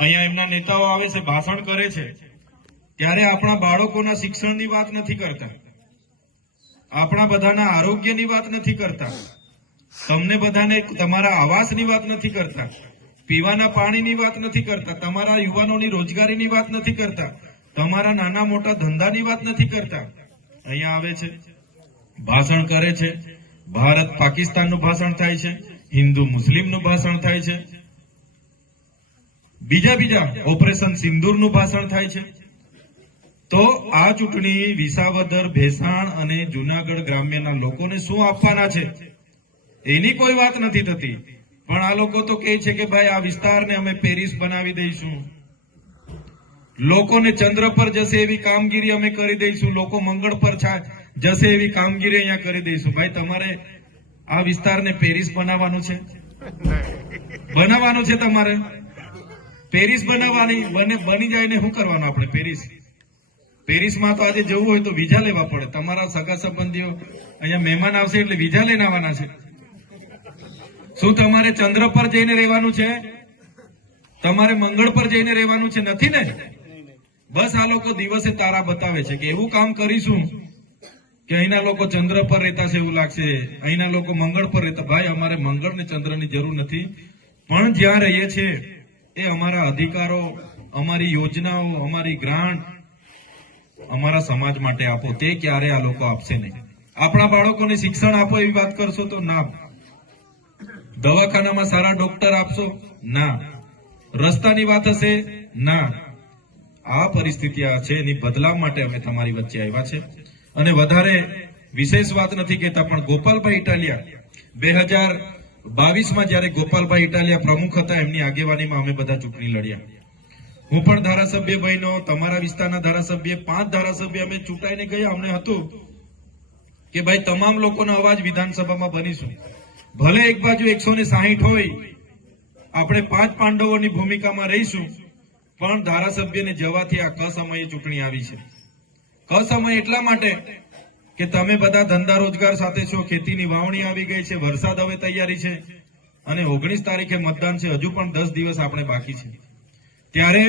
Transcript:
અહીંયા એમના નેતાઓ આવે છે, ભાષણ કરે છે, ત્યારે આપણા બાળકોના શિક્ષણની વાત નથી કરતા, આપણા બધાના આરોગ્યની વાત નથી કરતા, તમને બધાને તમારા આવાસની વાત નથી કરતા, પીવાના પાણીની વાત નથી કરતા, તમારા યુવાનોની રોજગારીની વાત નથી કરતા, તમારા નાના મોટા ધંધાની વાત નથી કરતા. અહીંયા આવે છે, ભાષણ કરે છે, ભારત પાકિસ્તાનનું ભાષણ થાય છે, હિન્દુ મુસ્લિમનું ભાષણ થાય છે, બીજા ઓપરેશન સિંદૂરનું ભાષણ થાય છે. તો આ ચૂંટણી વિસાવદર, ભેસાણ અને જુનાગઢ ગ્રામ્યના લોકોને શું આપવાના છે એની કોઈ વાત નથી થતી. પણ આ લોકો તો કહે છે કે ભાઈ આ વિસ્તારને અમે પેરિસ બનાવી દઈશું, લોકોને ચંદ્ર પર જશે એવી કામગીરી અમે કરી દઈશું, લોકો મંગળ પર જશે એવી કામગીરી અહીંયા કરી દઈશું. ભાઈ તમારે આ વિસ્તારને પેરિસ બનાવવાનું છે? બનાવવાનું છે તમારે? પેરિસ બનાવવાની બની જાય ને શું કરવાનું આપણે? પેરિસમાં તો આજે જવું હોય તો વિઝા લેવા પડે. તમારા સગા સંબંધીઓ અહીંયા મહેમાન આવશે એટલે વિઝા લઈને આવવાના છે. શું તમારે ચંદ્ર પર જઈને રહેવાનું છે? તમારે મંગળ પર જઈને રહેવાનું છે? નથી ને? બસ આ લોકો દિવસે તારા બતાવે છે કે એવું કામ કરીશું કે અહીંના લોકો ચંદ્ર પર રહેતા છે એવું લાગશે, અહીંના લોકો મંગળ પર રહેતા. ભાઈ અમારે મંગળ ને ચંદ્રની જરૂર નથી, પણ જ્યાં રહીએ છીએ એ અમારા અધિકારો, અમારી યોજનાઓ, અમારી ગ્રાન્ટ અમારા સમાજ માટે આપો. તે ક્યારે આ લોકો આપશે નહીં. આપણા બાળકોને શિક્ષણ આપો એવી વાત કરશો તો ના. દવાખાનામાં સારા ડોક્ટર આપશો? ના. રસ્તાની વાત હશે? ના. આ પરિસ્થિતિ આ છે, એની બદલાવ માટે અમે તમારી વચ્ચે આવ્યા છે. અને વધારે વિશેષ વાત નથી કહેતા, પણ ગોપાલભાઈ ઇટાલિયા 2022માં જયારે ગોપાલભાઈ ઇટાલિયા પ્રમુખ હતા, એમની આગેવાનીમાં અમે બધા ચૂંટણી લડ્યા. હું પણ ધારાસભ્ય બન્યો, તમારા વિસ્તારના ધારાસભ્ય, 5 ધારાસભ્ય અમે ચૂંટાઈને ગયા. અમને હતું કે ભાઈ તમામ લોકોનો અવાજ વિધાનસભામાં બનીશું. ભલે એક બાજુ 160 હોય, આપણે 5 પાંડવોની ભૂમિકામાં રહીશું, પણ ધારાસભ્યને જવાથી આ કસમયે ચૂંટણી આવી છે. કસમય એટલા માટે કે તમે બધા ધંધા રોજગાર સાથે છો, ખેતીની વાવણી આવી ગઈ છે, વરસાદ હવે તૈયારી છે, અને 19 તારીખે મતદાન છે. હજુ પણ 10 દિવસ આપણે બાકી છે. ત્યારે